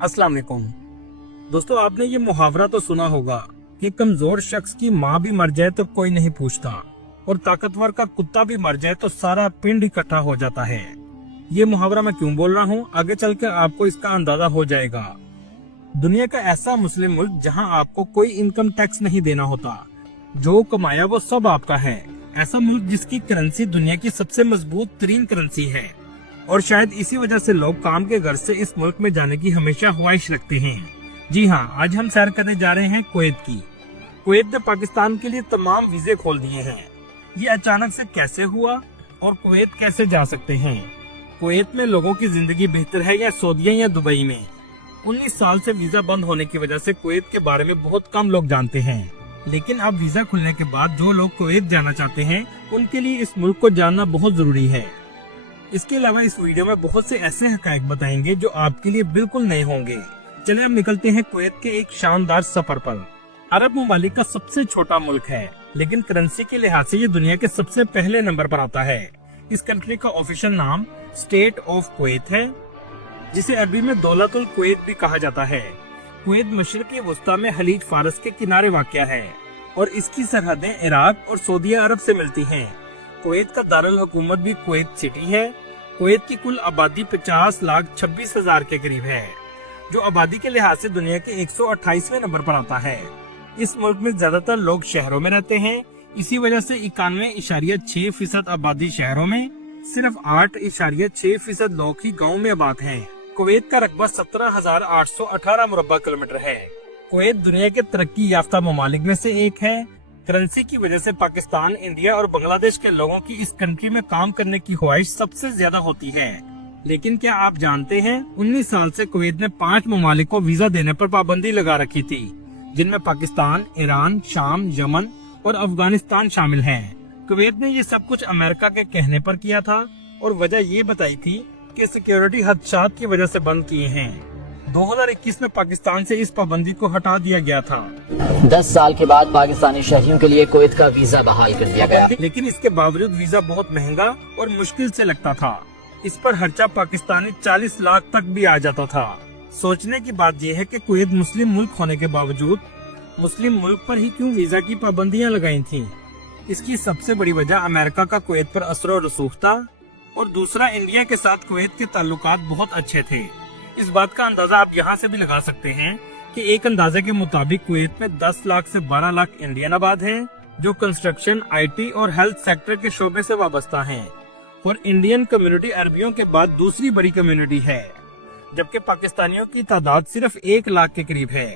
अस्सलाम वालेकुम। दोस्तों, आपने ये मुहावरा तो सुना होगा कि कमजोर शख्स की माँ भी मर जाए तो कोई नहीं पूछता और ताकतवर का कुत्ता भी मर जाए तो सारा पिंड इकट्ठा हो जाता है। ये मुहावरा मैं क्यों बोल रहा हूँ, आगे चल के आपको इसका अंदाजा हो जाएगा। दुनिया का ऐसा मुस्लिम मुल्क जहाँ आपको कोई इनकम टैक्स नहीं देना होता, जो कमाया वो सब आपका है। ऐसा मुल्क जिसकी करेंसी दुनिया की सबसे मजबूत तरीन करेंसी है और शायद इसी वजह से लोग काम के घर से इस मुल्क में जाने की हमेशा ख्वाहिश रखते हैं। जी हाँ, आज हम सैर करने जा रहे हैं कुवैत की। कुवैत ने पाकिस्तान के लिए तमाम वीजे खोल दिए हैं। ये अचानक से कैसे हुआ और कुवैत कैसे जा सकते हैं? कुवैत में लोगों की जिंदगी बेहतर है या सऊदीया या दुबई में? 19 साल से वीजा बंद होने की वजह से कुवैत के बारे में बहुत कम लोग जानते हैं, लेकिन अब वीजा खुलने के बाद जो लोग कुवैत जाना चाहते हैं उनके लिए इस मुल्क को जानना बहुत जरूरी है। इसके अलावा इस वीडियो में बहुत से ऐसे हकायक बताएंगे जो आपके लिए बिल्कुल नए होंगे। चलिए अब निकलते हैं कुवैत के एक शानदार सफर पर। अरब ममालिक का सबसे छोटा मुल्क है, लेकिन करेंसी के लिहाज से ये दुनिया के सबसे पहले नंबर पर आता है। इस कंट्री का ऑफिशियल नाम स्टेट ऑफ कुवैत है, जिसे अरबी में दौलतुल कुवैत भी कहा जाता है। कुवैत मशरिकी वस्ता में खलीज फारस के किनारे वाक़या है और इसकी सरहदें इराक और सऊदी अरब से मिलती हैं। कुवैत का दारुल हुकूमत भी कुवैत सिटी है। कुवैत की कुल आबादी 50,26,000 के करीब है, जो आबादी के लिहाज से दुनिया के 128वें नंबर पर आता है। इस मुल्क में ज्यादातर लोग शहरों में रहते हैं, इसी वजह से 91.6% आबादी शहरों में, सिर्फ 8.6% लोग ही गाँव में आबाद हैं। कुवैत का रकबा 17,818 मुरब्बा किलोमीटर है। कुवैत दुनिया के तरक्की याफ्ता ममालिक में से एक है। करेंसी की वजह से पाकिस्तान, इंडिया और बांग्लादेश के लोगों की इस कंट्री में काम करने की ख्वाहिश सबसे ज्यादा होती है। लेकिन क्या आप जानते हैं, 19 साल से कुवैत ने 5 ममालिक को वीजा देने पर पाबंदी लगा रखी थी, जिनमें पाकिस्तान, ईरान, शाम, यमन और अफगानिस्तान शामिल हैं। कुवैत ने ये सब कुछ अमेरिका के कहने पर किया था और वजह ये बताई थी कि सिक्योरिटी खदशात की वजह से बंद किए हैं। 2021 में पाकिस्तान से इस पाबंदी को हटा दिया गया था। 10 साल के बाद पाकिस्तानी शहरियों के लिए कुवैत का वीजा बहाल कर दिया गया, लेकिन इसके बावजूद वीजा बहुत महंगा और मुश्किल से लगता था। इस पर खर्चा पाकिस्तानी 40 लाख तक भी आ जाता था। सोचने की बात यह है कि कुवैत मुस्लिम मुल्क होने के बावजूद मुस्लिम मुल्क पर ही क्यों वीजा की पाबंदियां लगाई थीं? इसकी सबसे बड़ी वजह अमेरिका का कुवैत पर असर और रसूख था और दूसरा इंडिया के साथ कुवैत के ताल्लुकात बहुत अच्छे थे। इस बात का अंदाजा आप यहाँ से भी लगा सकते हैं कि एक अंदाजे के मुताबिक कुवैत में 10 लाख से 12 लाख इंडियन आबाद हैं, जो कंस्ट्रक्शन, IT और हेल्थ सेक्टर के शोबे से वाबस्ता हैं। और इंडियन कम्युनिटी अरबियों के बाद दूसरी बड़ी कम्युनिटी है, जबकि पाकिस्तानियों की तादाद सिर्फ 1 लाख के करीब है।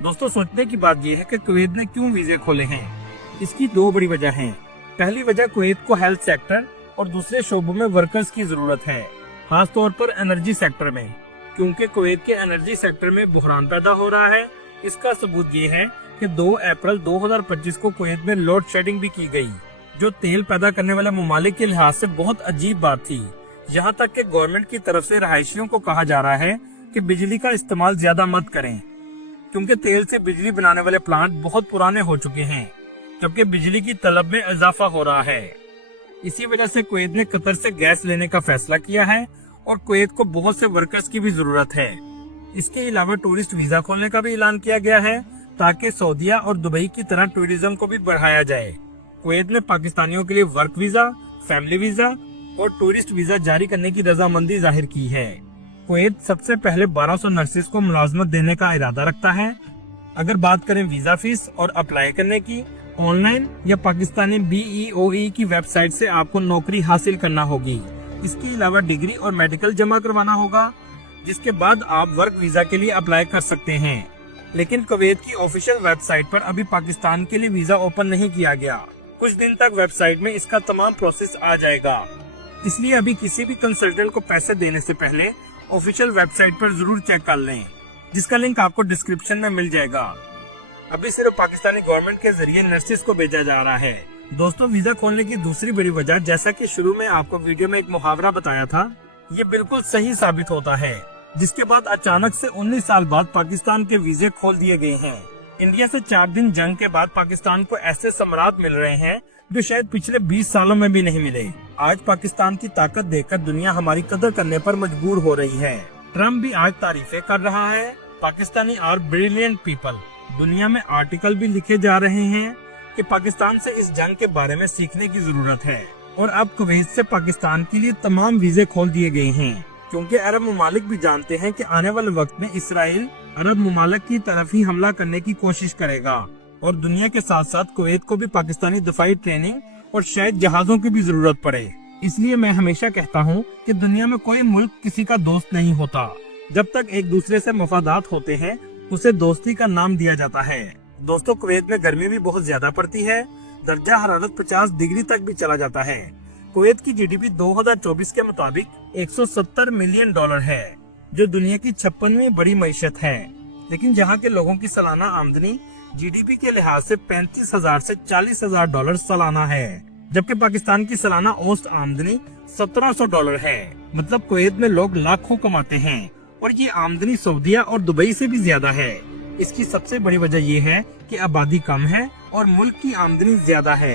दोस्तों, सोचने की बात यह है कि कुवैत ने क्यों वीजे खोले हैं। इसकी 2 बड़ी वजह हैं। पहली वजह कुवैत को हेल्थ सेक्टर और दूसरे शोबों में वर्कर्स की जरूरत है, खास तौर पर एनर्जी सेक्टर में, क्योंकि कुवैत के एनर्जी सेक्टर में बहरान पैदा हो रहा है। इसका सबूत ये है कि 2 अप्रैल 2025 को कुवैत में लोड शेडिंग भी की गई, जो तेल पैदा करने वाले ममालिक के लिहाज से बहुत अजीब बात थी। यहाँ तक कि गवर्नमेंट की तरफ से रहायशियों को कहा जा रहा है कि बिजली का इस्तेमाल ज्यादा मत करें, क्योंकि तेल से बिजली बनाने वाले प्लांट बहुत पुराने हो चुके हैं, जबकि बिजली की तलब में इजाफा हो रहा है। इसी वजह से कुवैत ने कतर से गैस लेने का फैसला किया है और कुवैत को बहुत से वर्कर्स की भी जरूरत है। इसके अलावा टूरिस्ट वीजा खोलने का भी ऐलान किया गया है, ताकि सऊदीया और दुबई की तरह टूरिज्म को भी बढ़ाया जाए। कुवैत ने पाकिस्तानियों के लिए वर्क वीजा, फैमिली वीजा और टूरिस्ट वीजा जारी करने की रजामंदी जाहिर की है। कुवैत सबसे पहले 1200 नर्सिस को मुलाजमत देने का इरादा रखता है। अगर बात करें वीजा फीस और अप्लाई करने की, ऑनलाइन या पाकिस्तानी BEOE की वेबसाइट से आपको नौकरी हासिल करना होगी। इसके अलावा डिग्री और मेडिकल जमा करवाना होगा, जिसके बाद आप वर्क वीजा के लिए अप्लाई कर सकते हैं। लेकिन कुवैत की ऑफिशियल वेबसाइट पर अभी पाकिस्तान के लिए वीजा ओपन नहीं किया गया। कुछ दिन तक वेबसाइट में इसका तमाम प्रोसेस आ जाएगा, इसलिए अभी किसी भी कंसल्टेंट को पैसे देने से पहले ऑफिशियल वेबसाइट पर जरूर चेक कर लें, जिसका लिंक आपको डिस्क्रिप्शन में मिल जाएगा। अभी सिर्फ पाकिस्तानी गवर्नमेंट के जरिए नर्सिस को भेजा जा रहा है। दोस्तों, वीजा खोलने की दूसरी बड़ी वजह, जैसा कि शुरू में आपको वीडियो में एक मुहावरा बताया था, ये बिल्कुल सही साबित होता है, जिसके बाद अचानक से 19 साल बाद पाकिस्तान के वीजे खोल दिए गए हैं। इंडिया से 4 दिन जंग के बाद पाकिस्तान को ऐसे सम्राट मिल रहे हैं जो शायद पिछले 20 सालों में भी नहीं मिले। आज पाकिस्तान की ताकत देखकर दुनिया हमारी कदर करने पर मजबूर हो रही है। ट्रम्प भी आज तारीफें कर रहा है। Pakistani are brilliant people. दुनिया में आर्टिकल भी लिखे जा रहे हैं कि पाकिस्तान से इस जंग के बारे में सीखने की जरूरत है और अब कुवैत से पाकिस्तान के लिए तमाम वीजे खोल दिए गए हैं, क्योंकि अरब ममालिक भी जानते हैं कि आने वाले वक्त में इसराइल अरब ममालिक की तरफ ही हमला करने की कोशिश करेगा और दुनिया के साथ साथ कुवैत को भी पाकिस्तानी दफाई ट्रेनिंग और शायद जहाजों की भी जरूरत पड़े। इसलिए मैं हमेशा कहता हूँ कि दुनिया में कोई मुल्क किसी का दोस्त नहीं होता। जब तक एक दूसरे से मफादात होते हैं उसे दोस्ती का नाम दिया जाता है। दोस्तों, कुवैत में गर्मी भी बहुत ज्यादा पड़ती है। दर्जा हरारत 50 डिग्री तक भी चला जाता है। कुवैत की जीडीपी 2024 के मुताबिक $170 मिलियन है, जो दुनिया की 56वीं बड़ी मईशत है। लेकिन जहाँ के लोगों की सालाना आमदनी जीडीपी के लिहाज से $35,000 से $40,000 सालाना है, जबकि पाकिस्तान की सालाना औसत आमदनी $1,700 है। मतलब कुवैत में लोग लाखों कमाते हैं और ये आमदनी सऊदीया और दुबई से भी ज्यादा है। इसकी सबसे बड़ी वजह ये है कि आबादी कम है और मुल्क की आमदनी ज्यादा है,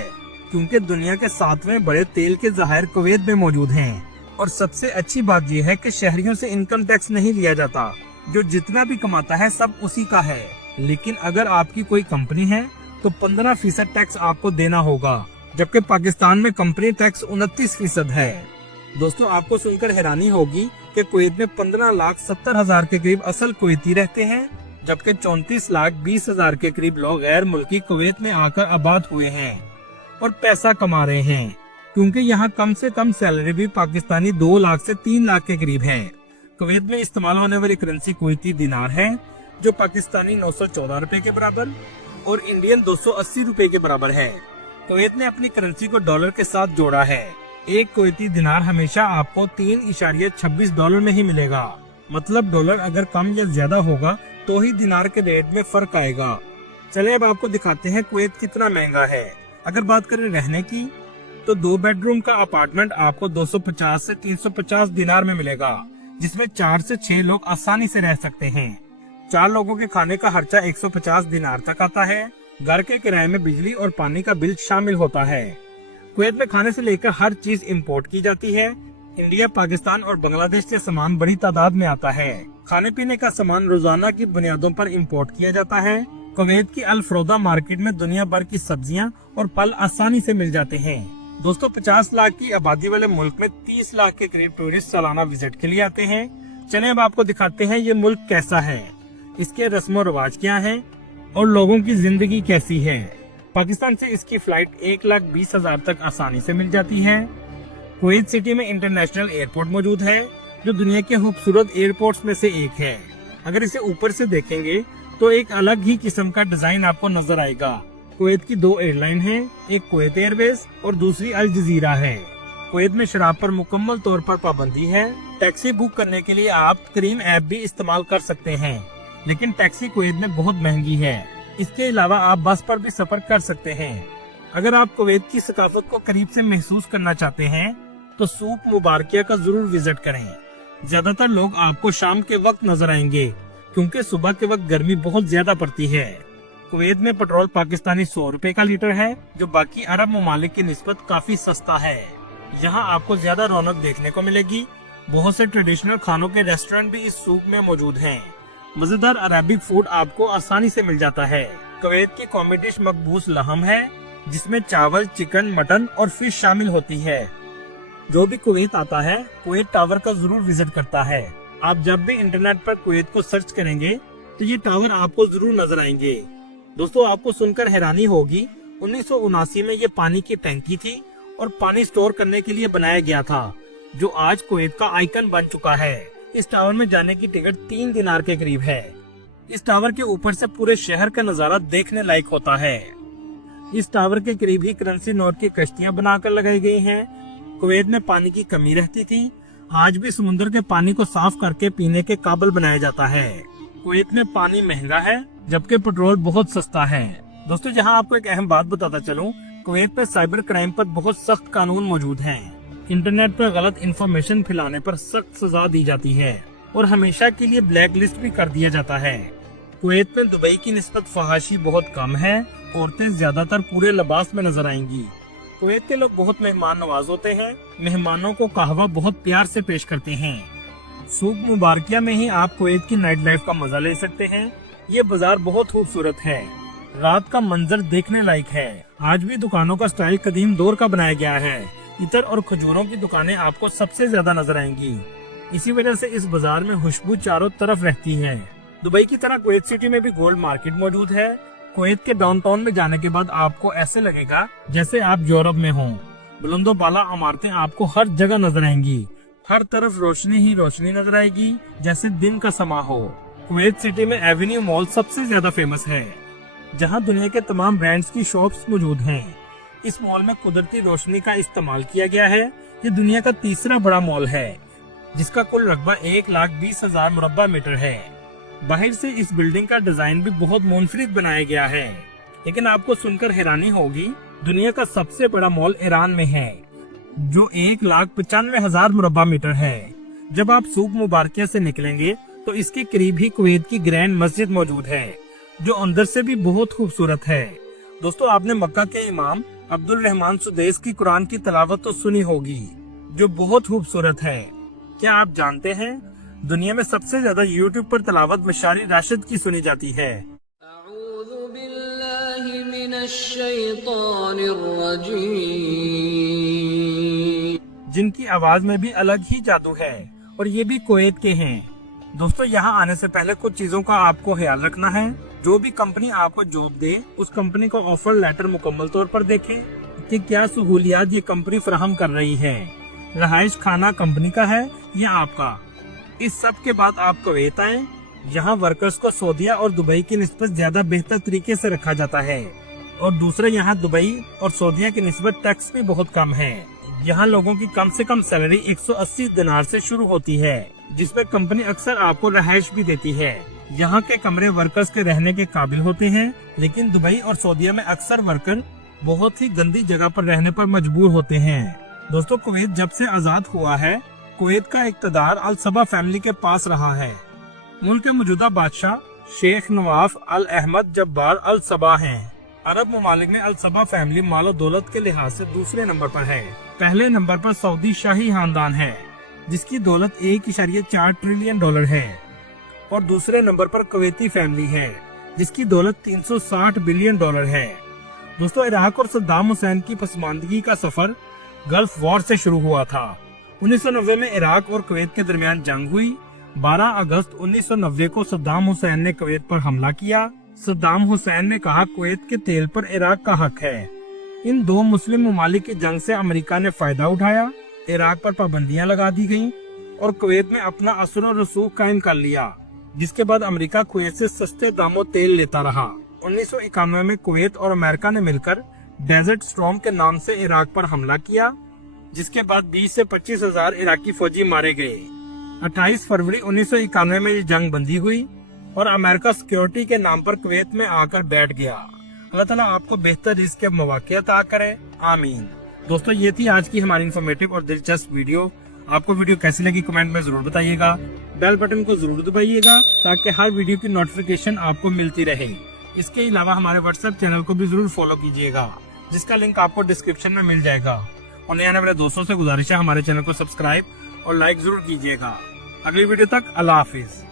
क्योंकि दुनिया के 7वें बड़े तेल के ज़खायर कुवैत में मौजूद हैं। और सबसे अच्छी बात यह है कि शहरियों से इनकम टैक्स नहीं लिया जाता। जो जितना भी कमाता है सब उसी का है। लेकिन अगर आपकी कोई कंपनी है तो 15% टैक्स आपको देना होगा, जबकि पाकिस्तान में कंपनी टैक्स 29% है। दोस्तों, आपको सुनकर हैरानी होगी कि कुवैत में 15,70,000 के करीब असल कुवैती रहते हैं, जबकि 34,20,000 के करीब लोग गैर मुल्की कुवैत में आकर आबाद हुए हैं और पैसा कमा रहे हैं, क्योंकि यहाँ कम से कम सैलरी भी पाकिस्तानी 2 लाख से 3 लाख के करीब है। कुवैत में इस्तेमाल होने वाली करेंसी कुवैती दिनार है, जो पाकिस्तानी 914 रुपए के बराबर और इंडियन 280 रुपए के बराबर है। कुवैत ने अपनी करेंसी को डॉलर के साथ जोड़ा है। एक कुवैती दिनार हमेशा आपको $3.26 में ही मिलेगा। मतलब डॉलर अगर कम या ज्यादा होगा तो ही दिनार के रेट में फर्क आएगा। चले अब आपको दिखाते हैं कुवैत कितना महंगा है। अगर बात करें रहने की, तो 2 बेडरूम का अपार्टमेंट आपको 250 से 350 दिनार में मिलेगा, जिसमें 4 से 6 लोग आसानी से रह सकते हैं। 4 लोगों के खाने का खर्चा 150 दिनार तक आता है। घर के किराए में बिजली और पानी का बिल शामिल होता है। कुवैत में खाने से लेकर हर चीज इंपोर्ट की जाती है। इंडिया, पाकिस्तान और बांग्लादेश से सामान बड़ी तादाद में आता है। खाने पीने का सामान रोजाना की बुनियादों पर इंपोर्ट किया जाता है। कुवैत की अल फरोदा मार्केट में दुनिया भर की सब्जियां और फल आसानी से मिल जाते हैं। दोस्तों, 50 लाख की आबादी वाले मुल्क में 30 लाख के करीब टूरिस्ट सालाना विजिट के लिए आते हैं। चलें अब आपको दिखाते हैं ये मुल्क कैसा है, इसके रस्म और रिवाज क्या है और लोगों की जिंदगी कैसी है। पाकिस्तान से इसकी फ्लाइट 1,20,000 तक आसानी से मिल जाती है। कुवैत सिटी में इंटरनेशनल एयरपोर्ट मौजूद है, जो दुनिया के खूबसूरत एयरपोर्ट्स में से एक है। अगर इसे ऊपर से देखेंगे तो एक अलग ही किस्म का डिजाइन आपको नजर आएगा। कुवैत की 2 एयरलाइन हैं, एक कुवैत एयरवेज और दूसरी अल जजीरा है। कुवैत में शराब पर मुकम्मल तौर पर पाबंदी है। टैक्सी बुक करने के लिए आप करीम ऐप भी इस्तेमाल कर सकते हैं, लेकिन टैक्सी कुवैत में बहुत महंगी है। इसके अलावा आप बस पर भी सफर कर सकते हैं। अगर आप कुवैत की सकाफत को करीब से महसूस करना चाहते हैं तो सूक मुबारकिया का जरूर विजिट करें। ज्यादातर लोग आपको शाम के वक्त नजर आएंगे, क्योंकि सुबह के वक्त गर्मी बहुत ज्यादा पड़ती है। कुवैत में पेट्रोल पाकिस्तानी 100 रुपए का लीटर है, जो बाकी अरब ममालिक की निस्बत काफी सस्ता है। यहाँ आपको ज्यादा रौनक देखने को मिलेगी। बहुत से ट्रेडिशनल खानों के रेस्टोरेंट भी इस सूक में मौजूद हैं। मजेदार अरबिक फूड आपको आसानी से मिल जाता है। कुवैत की कॉमन डिश मकबूस लहम है, जिसमें चावल, चिकन, मटन और फिश शामिल होती है। जो भी कुवैत आता है कुवैत टावर का जरूर विजिट करता है। आप जब भी इंटरनेट पर कुवैत को सर्च करेंगे तो ये टावर आपको जरूर नजर आएंगे। दोस्तों, आपको सुनकर हैरानी होगी, 1979 में ये पानी की टैंकी थी और पानी स्टोर करने के लिए बनाया गया था, जो आज कुवैत का आइकन बन चुका है। इस टावर में जाने की टिकट 3 दिनार के करीब है। इस टावर के ऊपर से पूरे शहर का नजारा देखने लायक होता है। इस टावर के करीब ही करेंसी नोट की कश्तियां बनाकर लगाई गई हैं। कुवैत में पानी की कमी रहती थी, आज भी समुद्र के पानी को साफ करके पीने के काबिल बनाया जाता है। कुवैत में पानी महंगा है, जबकि पेट्रोल बहुत सस्ता है। दोस्तों, जहां आपको एक अहम बात बताता चलूं, कुवैत में साइबर क्राइम पर बहुत सख्त कानून मौजूद हैं। इंटरनेट पर गलत इन्फॉर्मेशन फैलाने पर सख्त सजा दी जाती है और हमेशा के लिए ब्लैक लिस्ट भी कर दिया जाता है। कुवैत में दुबई की निस्बत फहाशी बहुत कम है। औरतें ज्यादातर पूरे लिबास में नजर आएंगी। कुवैत के लोग बहुत मेहमान नवाज होते हैं। मेहमानों को कहवा बहुत प्यार से पेश करते हैं। सूक मुबारकिया में ही आप कुवैत की नाइट लाइफ का मजा ले सकते हैं। ये बाजार बहुत खूबसूरत है, रात का मंजर देखने लायक है। आज भी दुकानों का स्टाइल कदीम दौर का बनाया गया है। इतर और खजूरों की दुकानें आपको सबसे ज्यादा नजर आएंगी। इसी वजह से इस बाजार में खुशबू चारों तरफ रहती है। दुबई की तरह कुवैत सिटी में भी गोल्ड मार्केट मौजूद है। कुवैत के डाउनटाउन में जाने के बाद आपको ऐसे लगेगा जैसे आप यूरोप में हों। बुलंदो बाला इमारतें आपको हर जगह नजर आएंगी। हर तरफ रोशनी ही रोशनी नजर आएगी, जैसे दिन का समा हो। कुवैत सिटी में एवेन्यू मॉल सबसे ज्यादा फेमस है, जहां दुनिया के तमाम ब्रांड्स की शॉप्स मौजूद हैं। इस मॉल में कुदरती रोशनी का इस्तेमाल किया गया है। ये दुनिया का तीसरा बड़ा मॉल है, जिसका कुल रकबा 1,20,000 मुरब्बा मीटर है। बाहर से इस बिल्डिंग का डिजाइन भी बहुत मुनफरिद बनाया गया है। लेकिन आपको सुनकर हैरानी होगी, दुनिया का सबसे बड़ा मॉल ईरान में है, जो 1,95,000 मुरब्बा मीटर है। जब आप सूक मुबारकिया से निकलेंगे तो इसके करीब ही कुवैत की ग्रैंड मस्जिद मौजूद है, जो अंदर से भी बहुत खूबसूरत है। दोस्तों, आपने मक्का के इमाम अब्दुल रहमान सुदैस की कुरान की तिलावत तो सुनी होगी, जो बहुत खूबसूरत है। क्या आप जानते हैं, दुनिया में सबसे ज्यादा यूट्यूब पर तिलावत मशारी राशिद की सुनी जाती है। अऊज़ु बिल्लाहि मिनश शैतानिर रजीम। जिनकी आवाज में भी अलग ही जादू है, और ये भी कुवैत के हैं। दोस्तों, यहाँ आने से पहले कुछ चीजों का आपको ख्याल रखना है। जो भी कंपनी आपको जॉब दे, उस कंपनी का ऑफर लेटर मुकम्मल तौर पर देखें कि क्या सहूलियात ये कंपनी फराहम कर रही है। रहाइश खाना कंपनी का है या आपका। इस सब के बाद आप कुवैत आए। यहाँ वर्कर्स को सऊदीया और दुबई की निस्बत ज्यादा बेहतर तरीके से रखा जाता है, और दूसरे यहाँ दुबई और सऊदीया की निस्बत टैक्स भी बहुत कम है। यहाँ लोगों की कम से कम सैलरी 180 दिनार से शुरू होती है, जिसमें कंपनी अक्सर आपको रहाइश भी देती है। यहाँ के कमरे वर्कर्स के रहने के काबिल होते हैं, लेकिन दुबई और सऊदीया में अक्सर वर्कर बहुत ही गंदी जगह पर रहने पर मजबूर होते हैं। दोस्तों, कुवैत जब से आजाद हुआ है, कुवैत का इक़्तिदार अल सबा फैमिली के पास रहा है। मुल्क के मौजूदा बादशाह शेख नवाफ अल अहमद जब्बार अल सबा हैं। अरब ममालिक में अल सबा फैमिली मालो दौलत के लिहाज से दूसरे नंबर पर है। पहले नंबर पर सऊदी शाही खानदान है, जिसकी दौलत 1.4 ट्रिलियन डॉलर है, और दूसरे नंबर पर कुवैती फैमिली है, जिसकी दौलत 360 बिलियन डॉलर है। दोस्तों, इराक और सद्दाम हुसैन की पसमानदगी का सफर गल्फ वॉर से शुरू हुआ था। 1990 में इराक और कुवैत के दरमियान जंग हुई। 12 अगस्त 1990 को सद्दाम हुसैन ने कुवैत पर हमला किया। सद्दाम हुसैन ने कहा, कुवैत के तेल पर इराक का हक है। इन दो मुस्लिम ममालिक की जंग से अमेरिका ने फायदा उठाया। इराक पर पाबंदियां लगा दी गयी और कुवैत में अपना असर और रसूख कायम कर लिया, जिसके बाद अमेरिका कुवैत से सस्ते दामों तेल लेता रहा। 1991 में कुवैत और अमेरिका ने मिलकर डेजर्ट स्टॉर्म के नाम से इराक पर हमला किया, जिसके बाद 20 से 25 हजार इराकी फौजी मारे गए। 28 फरवरी 1991 में ये जंग बंदी हुई और अमेरिका सिक्योरिटी के नाम पर कुवैत में आकर बैठ गया। अल्लाह ताला आपको बेहतर रिज़्क़ के मौक़े अता करे, आमीन। दोस्तों, ये थी आज की हमारी इन्फॉर्मेटिव और दिलचस्प वीडियो। आपको वीडियो कैसी लगी कमेंट में जरूर बताइएगा। बेल बटन को जरूर दबाइएगा ताकि हर वीडियो की नोटिफिकेशन आपको मिलती रहे। इसके अलावा हमारे व्हाट्सएप चैनल को भी जरूर फॉलो कीजिएगा, जिसका लिंक आपको डिस्क्रिप्शन में मिल जाएगा। और नए आने वाले दोस्तों से गुजारिश है हमारे चैनल को सब्सक्राइब और लाइक जरूर कीजिएगा। अगली वीडियो तक अल्लाह हाफिज।